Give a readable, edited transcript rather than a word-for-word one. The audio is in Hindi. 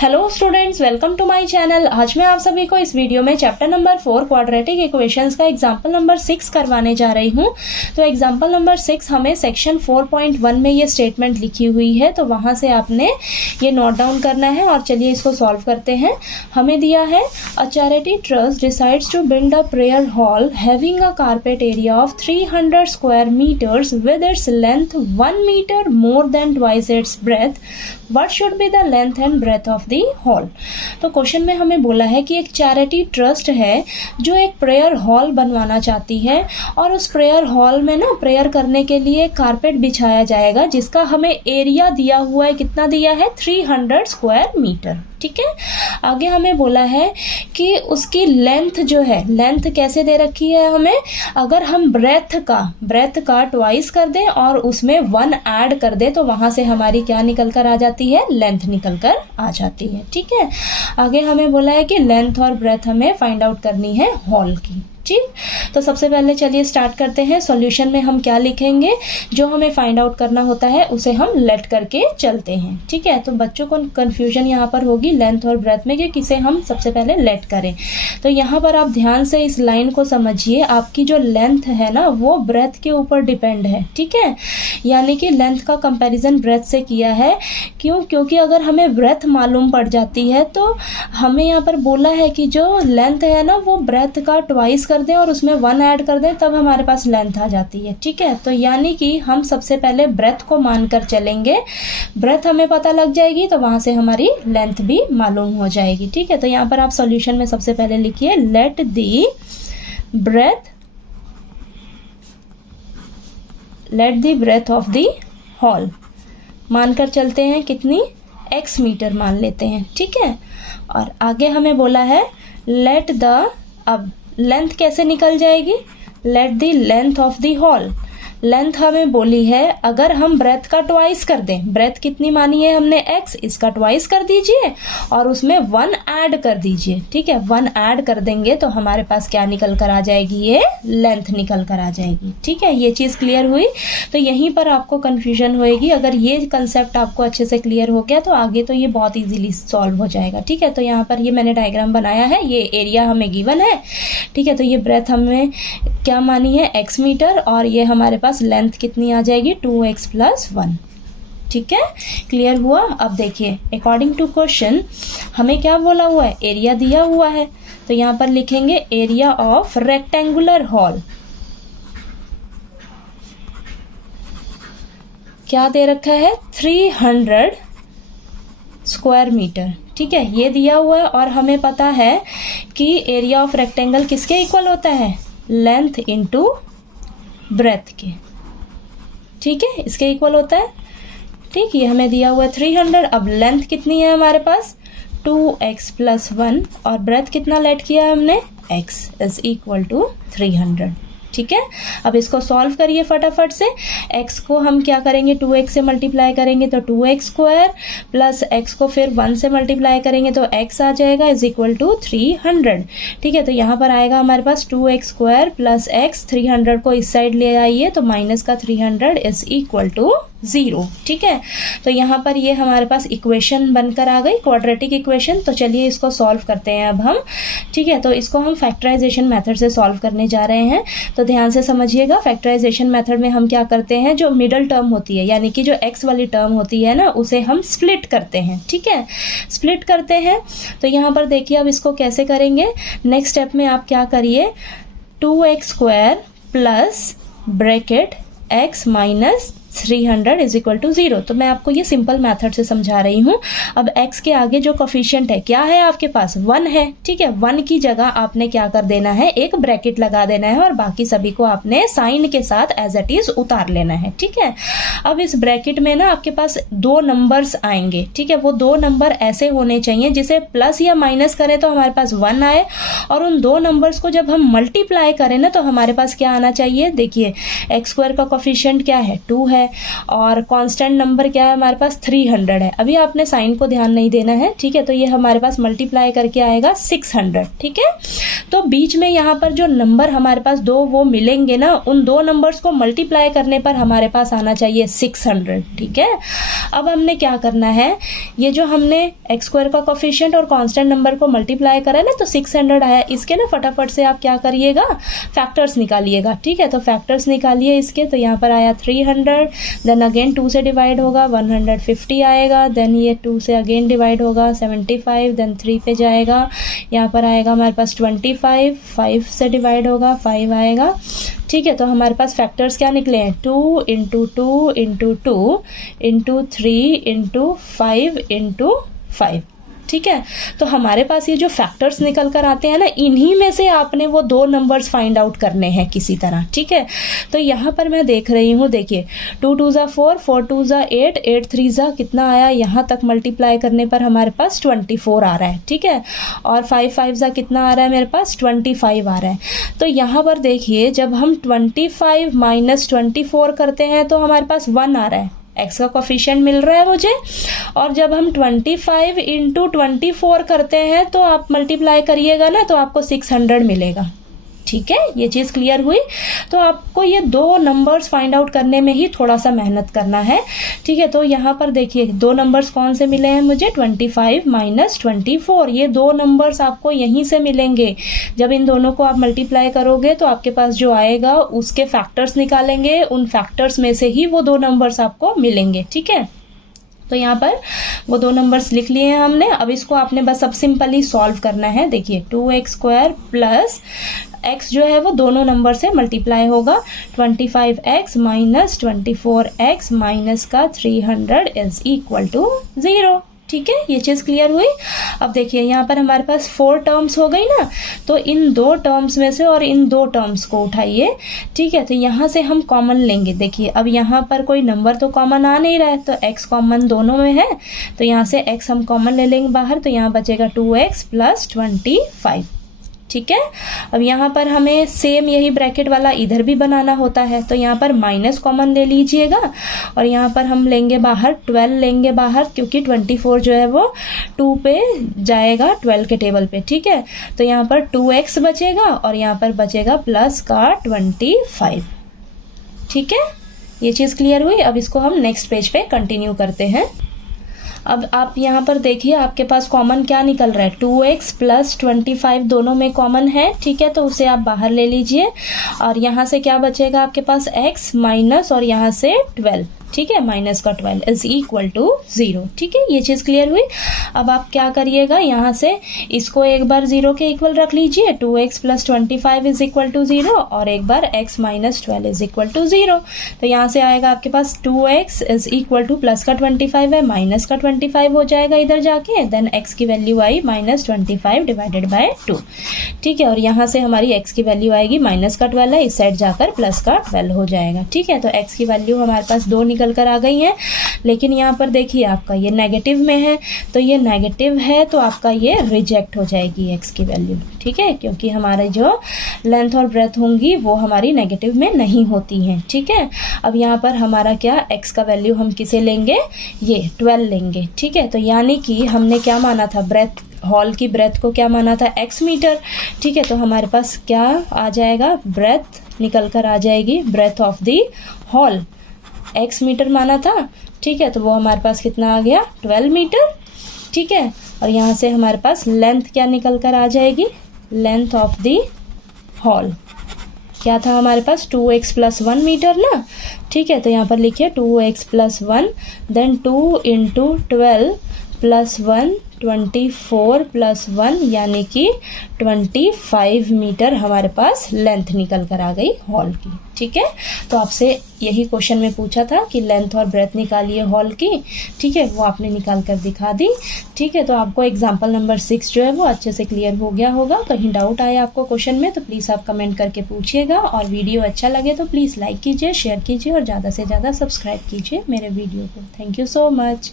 Hello students, welcome to my channel. आज मैं आप सभी को इस वीडियो में चैप्टर नंबर 4 क्वाड्रेटिक इक्वेशंस का एग्जांपल नंबर 6 करवाने जा रही हूँ। तो एग्जांपल नंबर 6 हमें सेक्शन 4.1 में ये स्टेटमेंट लिखी हुई है, तो वहाँ से आपने ये नोट डाउन करना है और चलिए इसको सॉल्व करते हैं। हमें दिया है a charity trust decides to build a prayer hall having a carpet area of 300 square metres with its length 1 metre more than twice its breadth. What should be the length and breadth of the hall. तो क्वेश्चन में हमें बोला है कि एक चैरिटी ट्रस्ट है जो एक प्रेयर हॉल बनवाना चाहती है और उस प्रेयर हॉल में ना प्रेयर करने के लिए कारपेट बिछाया जाएगा, जिसका हमें एरिया दिया हुआ है। कितना दिया है? 300 स्क्वायर मीटर। ठीक है। आगे हमें बोला है कि उसकी लेंथ जो है, लेंथ कैसे दे रखी है हमें, अगर हम ब्रेथ का ट्वाइस कर दें और उसमें 1 ऐड कर दें तो वहां से हमारी क्या निकल कर आ जाती है? लेंथ निकल कर आ जाती है। ठीक है। आगे हमें बोला है कि लेंथ और ब्रेथ हमें फाइंड आउट करनी है हॉल की। ठीक, तो सबसे पहले चलिए स्टार्ट करते हैं। सॉल्यूशन में हम क्या लिखेंगे, जो हमें फाइंड आउट करना होता है उसे हम लेट करके चलते हैं। ठीक है। तो बच्चों को कंफ्यूजन यहाँ पर होगी लेंथ और ब्रेथ में कि किसे हम सबसे पहले लेट करें। तो यहाँ पर आप ध्यान से इस लाइन को समझिए। आपकी जो लेंथ है ना वो ब्रेथ के ऊपर डिपेंड है। ठीक है। यानी कि लेंथ का कंपैरिजन ब्रेथ से किया है। क्यों? क्योंकि अगर हमें ब्रेथ मालूम पड़ जाती है तो हमें यहाँ पर बोला है कि जो लेंथ है ना वो ब्रेथ का ट्वाइस कर दें और उसमें 1 ऐड कर दें, तब हमारे पास लेंथ आ जाती है। ठीक है। तो यानी कि हम सबसे पहले ब्रेथ को मानकर चलेंगे। ब्रेथ हमें पता लग जाएगी तो वहां से हमारी लेंथ भी मालूम हो जाएगी। ठीक है। तो यहाँ पर आप सॉल्यूशन में सबसे पहले लिखिए let the breadth of the hall मानकर चलते हैं। कितनी? x मीटर मान लेते हैं। ठीक है। और आगे हमें बोला है लेट द, अब लेंथ कैसे निकल जाएगी? Let the length of the hall. Length हमें बोली है अगर हम ब्रेथ का ट्वाइस कर दें, ब्रेथ कितनी मानी है हमने? x, इसका ट्वाइस कर दीजिए और उसमें 1 ऐड कर दीजिए। ठीक है। 1 ऐड कर देंगे तो हमारे पास क्या निकल कर आ जाएगी? ये लेंथ निकल कर आ जाएगी। ठीक है। ये चीज़ क्लियर हुई। तो यहीं पर आपको कन्फ्यूजन होएगी। अगर ये कंसेप्ट आपको अच्छे से क्लियर हो गया तो आगे तो ये बहुत ईजिली सॉल्व हो जाएगा। ठीक है। तो यहाँ पर ये मैंने डायग्राम बनाया है। ये एरिया हमें गिवन है। ठीक है। तो ये ब्रेथ हमें क्या मानी है? x मीटर और ये हमारे पास लेंथ कितनी आ जाएगी? 2x + 1। ठीक है। क्लियर हुआ। अब देखिए अकॉर्डिंग टू क्वेश्चन हमें क्या बोला हुआ है? एरिया दिया हुआ है। तो यहाँ पर लिखेंगे एरिया ऑफ रेक्टेंगुलर हॉल। क्या दे रखा है? 300 स्क्वायर मीटर। ठीक है। ये दिया हुआ है और हमें पता है कि एरिया ऑफ रेक्टेंगल किसके इक्वल होता है? लेंथ इंटू ब्रेथ के। ठीक है। इसके इक्वल होता है। ठीक। ये हमें दिया हुआ है 300। अब लेंथ कितनी है हमारे पास? 2x + 1 और ब्रेथ कितना लेट किया है हमने? x = 300। ठीक है। अब इसको सॉल्व करिए फटाफट से। x को हम क्या करेंगे? 2x से मल्टीप्लाई करेंगे तो 2x² प्लस x को फिर 1 से मल्टीप्लाई करेंगे तो x आ जाएगा = 300। ठीक है। तो यहाँ पर आएगा हमारे पास 2x² प्लस x। 300 को इस साइड ले आइए तो माइनस का 300 = 0। ठीक है। तो यहाँ पर ये हमारे पास इक्वेशन बनकर आ गई, क्वाड्रेटिक इक्वेशन। तो चलिए इसको सॉल्व करते हैं अब हम। ठीक है। तो इसको हम फैक्टराइजेशन मेथड से सॉल्व करने जा रहे हैं। तो ध्यान से समझिएगा। फैक्टराइजेशन मेथड में हम क्या करते हैं, जो मिडल टर्म होती है यानी कि जो x वाली टर्म होती है ना उसे हम स्प्लिट करते हैं। ठीक है। स्प्लिट करते हैं। तो यहाँ पर देखिए अब इसको कैसे करेंगे। नेक्स्ट स्टेप में आप क्या करिए, 2x² plus bracket x minus 300 = 0। तो मैं आपको ये सिंपल मेथड से समझा रही हूँ। अब x के आगे जो कोफिशिएंट है क्या है आपके पास? 1 है। ठीक है। 1 की जगह आपने क्या कर देना है? एक ब्रैकेट लगा देना है और बाकी सभी को आपने साइन के साथ एज इट इज उतार लेना है। ठीक है। अब इस ब्रैकेट में ना आपके पास 2 नंबर्स आएंगे। ठीक है। वो 2 नंबर ऐसे होने चाहिए जिसे प्लस या माइनस करें तो हमारे पास 1 आए और उन 2 नंबर्स को जब हम मल्टीप्लाई करें ना तो हमारे पास क्या आना चाहिए? देखिए x² का कोफिशिएंट क्या है? 2 है। है और कांस्टेंट नंबर क्या है हमारे पास 300 है। अभी आपने साइन को ध्यान नहीं देना है, ठीक है। तो ये हमारे पास मल्टीप्लाई करके आएगा 600, ठीक है। तो बीच में यहाँ पर जो नंबर हमारे पास दो वो मिलेंगे ना, उन दो नंबर्स को मल्टीप्लाई करने पर हमारे पास आना चाहिए 600, ठीक है। अब हमने क्या करना है, ये जो हमने एक्स स्क्वायर का कोफिशिएंट और कांस्टेंट नंबर को मल्टीप्लाई करा ना, तो 600 आया। इसके ना फटाफट से आप क्या करिएगा, फैक्टर्स निकालिएगा, ठीक है। तो फैक्टर्स निकालिए इसके। तो यहाँ पर आया 300, देन अगेन 2 से डिवाइड होगा 150 आएगा, देन ये 2 से अगेन डिवाइड होगा 75, देन 3 पे जाएगा, यहाँ पर आएगा हमारे पास 25, 5 से डिवाइड होगा 5 आएगा, ठीक है। तो हमारे पास फैक्टर्स क्या निकले हैं, 2 into 2 into 2 into 3 into 5 into 5, ठीक है। तो हमारे पास ये जो फैक्टर्स निकल कर आते हैं ना, इन्हीं में से आपने वो दो नंबर्स फाइंड आउट करने हैं किसी तरह, ठीक है। तो यहाँ पर मैं देख रही हूँ, देखिए 2 2 ज़ा 4, 4 2 ज़ा 8, 8 3 ज़ा कितना आया, यहाँ तक मल्टीप्लाई करने पर हमारे पास 24 आ रहा है, ठीक है। और 5 5 ज़ा कितना आ रहा है मेरे पास, 25 आ रहा है। तो यहाँ पर देखिए जब हम 25 माइनस 24 करते हैं तो हमारे पास 1 आ रहा है, एक्स का कोफिशिएंट मिल रहा है मुझे। और जब हम 25 इंटू 24 करते हैं तो आप मल्टीप्लाई करिएगा ना, तो आपको 600 मिलेगा, ठीक है। ये चीज़ क्लियर हुई। तो आपको ये दो नंबर्स फाइंड आउट करने में ही थोड़ा सा मेहनत करना है, ठीक है। तो यहाँ पर देखिए दो नंबर्स कौन से मिले हैं मुझे, 25 माइनस 24, ये दो नंबर्स आपको यहीं से मिलेंगे। जब इन दोनों को आप मल्टीप्लाई करोगे तो आपके पास जो आएगा उसके फैक्टर्स निकालेंगे, उन फैक्टर्स में से ही वो दो नंबर्स आपको मिलेंगे, ठीक है। तो यहाँ पर वो दो नंबर्स लिख लिए हैं हमने। अब इसको आपने बस अब सिंपली सॉल्व करना है। देखिए 2x² प्लस x जो है वो दोनों नंबर से मल्टीप्लाई होगा, 25x माइनस 24x माइनस का 300 इज इक्वल टू 0, ठीक है। ये चीज़ क्लियर हुई। अब देखिए यहाँ पर हमारे पास 4 टर्म्स हो गई ना, तो इन दो टर्म्स में से और इन दो टर्म्स को उठाइए, ठीक है। तो यहाँ से हम कॉमन लेंगे। देखिए अब यहाँ पर कोई नंबर तो कॉमन आ नहीं रहा है, तो x कॉमन दोनों में है, तो यहाँ से x हम कॉमन ले लेंगे बाहर, तो यहाँ बचेगा 2x प्लस 25, ठीक है। अब यहाँ पर हमें सेम यही ब्रैकेट वाला इधर भी बनाना होता है, तो यहाँ पर माइनस कॉमन ले लीजिएगा और यहाँ पर हम लेंगे बाहर 12 लेंगे बाहर, क्योंकि 24 जो है वो 2 पे जाएगा 12 के टेबल पे, ठीक है। तो यहाँ पर 2x बचेगा और यहाँ पर बचेगा प्लस का 25, ठीक है। ये चीज़ क्लियर हुई। अब इसको हम नेक्स्ट पेज पे कंटिन्यू करते हैं। अब आप यहाँ पर देखिए आपके पास कॉमन क्या निकल रहा है, 2x प्लस 25 दोनों में कॉमन है, ठीक है। तो उसे आप बाहर ले लीजिए और यहाँ से क्या बचेगा आपके पास, x माइनस और यहाँ से 12, ठीक है, माइनस का 12 इज इक्वल टू 0, ठीक है। ये चीज़ क्लियर हुई। अब आप क्या करिएगा, यहाँ से इसको एक बार 0 के इक्वल रख लीजिए, 2x plus 25 is equal to 0 और एक बार x minus 12 is equal to 0। तो यहाँ से आएगा आपके पास 2x is equal to plus का 25 है, माइनस का 25 हो जाएगा इधर जाके, देन x की value I minus 25 divided by 2, ठीक है। और यहाँ से हमारी x की वैल्यू आएगी माइनस का 12 है, इस साइड जाकर प्लस का 12 हो जाएगा, ठीक है। तो x की वैल्यू हमारे पास 2 निकल कर आ गई है। लेकिन यहाँ पर देखिए आपका ये नेगेटिव में है, तो ये नेगेटिव है तो आपका ये रिजेक्ट हो जाएगी x की वैल्यू, ठीक है, क्योंकि हमारे जो लेंथ और ब्रेथ होंगी वो हमारी नेगेटिव में नहीं होती हैं, ठीक है। अब यहाँ पर हमारा क्या, x का वैल्यू हम किसे लेंगे, ये 12 लेंगे, ठीक है। तो यानी कि हमने क्या माना था, ब्रेथ, हॉल की ब्रेथ को क्या माना था, x मीटर, ठीक है। तो हमारे पास क्या आ जाएगा, ब्रेथ निकल कर आ जाएगी, breadth of the hall x metre माना था, ठीक है। तो वो हमारे पास कितना आ गया, 12 मीटर, ठीक है। और यहाँ से हमारे पास लेंथ क्या निकल कर आ जाएगी, लेंथ ऑफ द हॉल क्या था हमारे पास, 2x प्लस 1 मीटर ना, ठीक है। तो यहाँ पर लिखिए 2x plus 1 then 2 into 12 plus 1 24 plus 1 यानी कि 25 मीटर हमारे पास लेंथ निकल कर आ गई हॉल की, ठीक है। तो आपसे यही क्वेश्चन में पूछा था कि लेंथ और ब्रेथ निकालिए हॉल की, ठीक है, वो आपने निकाल कर दिखा दी, ठीक है। तो आपको एग्जाम्पल नंबर 6 जो है वो अच्छे से क्लियर हो गया होगा। कहीं डाउट आया आपको क्वेश्चन में तो प्लीज़ आप कमेंट करके पूछिएगा, और वीडियो अच्छा लगे तो प्लीज़ लाइक कीजिए, शेयर कीजिए और ज़्यादा से ज़्यादा सब्सक्राइब कीजिए मेरे वीडियो को। Thank you so much.